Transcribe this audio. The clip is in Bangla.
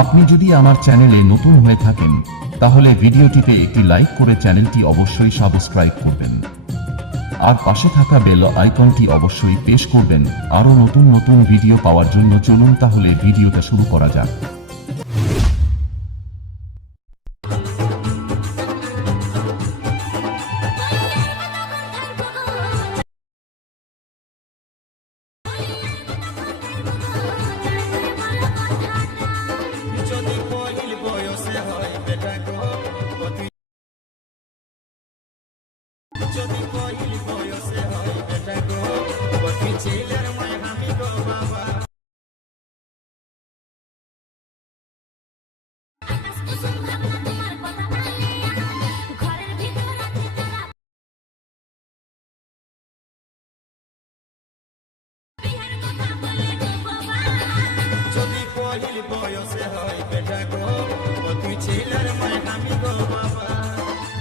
আপনি যদি আমার চ্যানেলে নতুন হয়ে থাকেন তাহলে ভিডিওটিতে একটি লাইক করে চ্যানেলটি অবশ্যই সাবস্ক্রাইব করবেন আর পাশে থাকা বেল আইকনটি অবশ্যই প্রেস করবেন আরো নতুন নতুন ভিডিও পাওয়ার জন্য। চলুন তাহলে ভিডিওটা শুরু করা যাক। যদি কইল বয়সে হয় বেটা গো বটি ছেলের মায় আমি গো বাবা যদি কইল বয়সে হয় বেটা গো বটি ছেলে